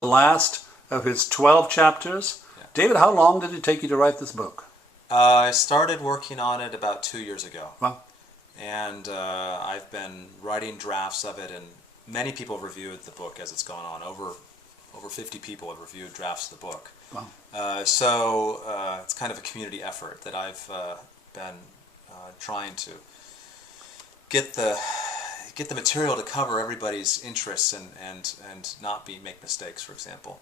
The last of his 12 chapters. Yeah. David, how long did it take you to write this book? I started working on it about 2 years ago. Well, And I've been writing drafts of it, and many people have reviewed the book as it's gone on. Over 50 people have reviewed drafts of the book. wow. So it's kind of a community effort that I've been trying to get the material to cover everybody's interests and not make mistakes, for example.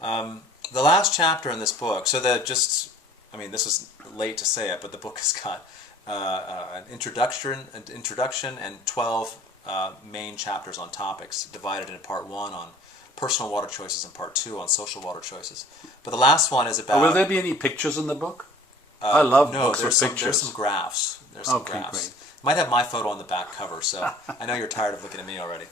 The last chapter in this book, this is late to say it, but the book has got an introduction and 12 main chapters on topics, divided into part 1 on personal water choices and part 2 on social water choices. But the last one is about... Will there be any pictures in the book? I love books with pictures. There's some graphs. Okay, great. Might have my photo on the back cover, so I know you're tired of looking at me already.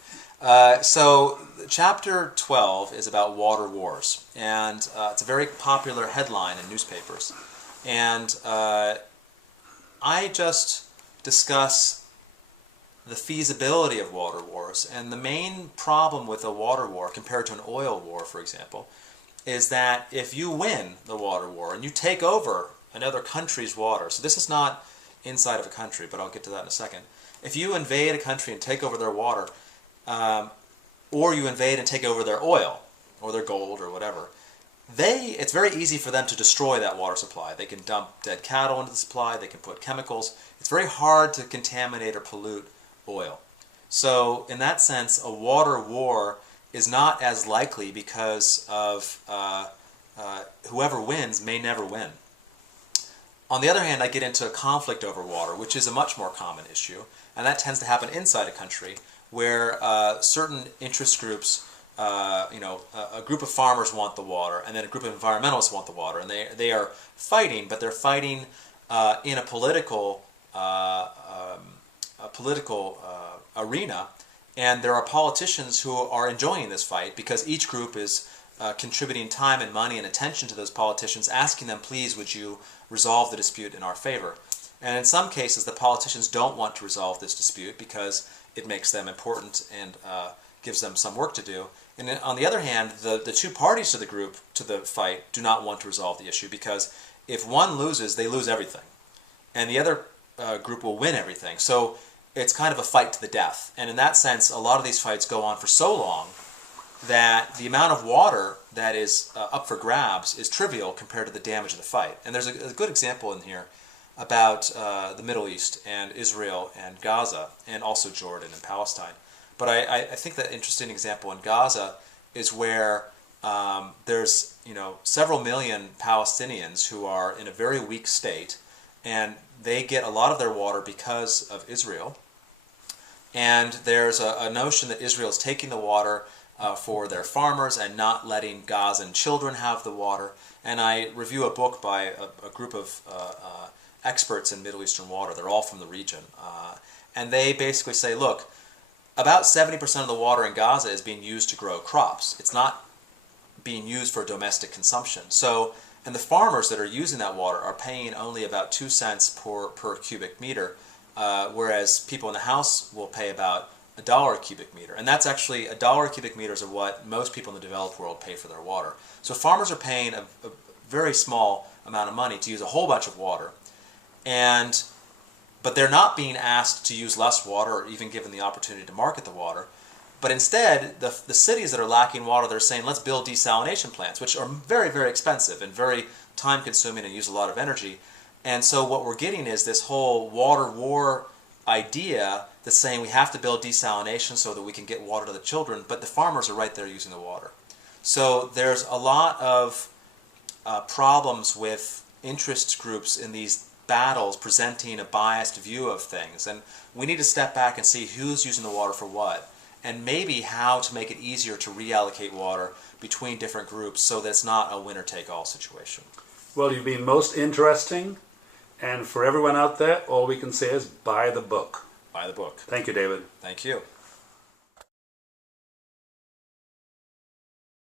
So chapter 12 is about water wars, and it's a very popular headline in newspapers. And I just discuss the feasibility of water wars, and the main problem with a water war compared to an oil war, for example, is that if you win the water war and you take over another country's water, so this is not inside of a country, but I'll get to that in a second. If you invade a country and take over their water, or you invade and take over their oil, or their gold, or whatever, it's very easy for them to destroy that water supply. They can dump dead cattle into the supply, they can put chemicals. It's very hard to contaminate or pollute oil. So in that sense, a water war is not as likely because of whoever wins may never win. On the other hand, I get into a conflict over water, which is a much more common issue, and that tends to happen inside a country where certain interest groups, a group of farmers want the water, and then a group of environmentalists want the water, and they are fighting, but they're fighting in a political arena, and there are politicians who are enjoying this fight because each group is contributing time and money and attention to those politicians, asking them, please, would you resolve the dispute in our favor? And in some cases, the politicians don't want to resolve this dispute because it makes them important and gives them some work to do. And on the other hand, the two parties to the fight do not want to resolve the issue because if one loses, they lose everything. And the other group will win everything. So it's kind of a fight to the death. And in that sense, a lot of these fights go on for so long that the amount of water that is up for grabs is trivial compared to the damage of the fight. And there's a good example in here about the Middle East and Israel and Gaza and also Jordan and Palestine. But I think that interesting example in Gaza is where there's several million Palestinians who are in a very weak state, and they get a lot of their water because of Israel. And there's a notion that Israel is taking the water for their farmers and not letting Gazan children have the water. And I review a book by a group of experts in Middle Eastern water. They're all from the region. And they basically say, look, about 70% of the water in Gaza is being used to grow crops. It's not being used for domestic consumption. And the farmers that are using that water are paying only about 2 cents per cubic meter, whereas people in the house will pay about $1 a cubic meter. And that's actually $1 a cubic meter is what most people in the developed world pay for their water. So farmers are paying a very small amount of money to use a whole bunch of water. But they're not being asked to use less water or even given the opportunity to market the water. But instead, the cities that are lacking water, they're saying, let's build desalination plants, which are very, very expensive and very time-consuming and use a lot of energy. And so what we're getting is this whole water war idea that's saying we have to build desalination so that we can get water to the children, but the farmers are right there using the water. So there's a lot of problems with interest groups in these battles presenting a biased view of things. And we need to step back and see who's using the water for what, and maybe how to make it easier to reallocate water between different groups so that it's not a winner-take-all situation. Well, you've been most interesting, and for everyone out there, all we can say is buy the book. Buy the book. Thank you, David. Thank you.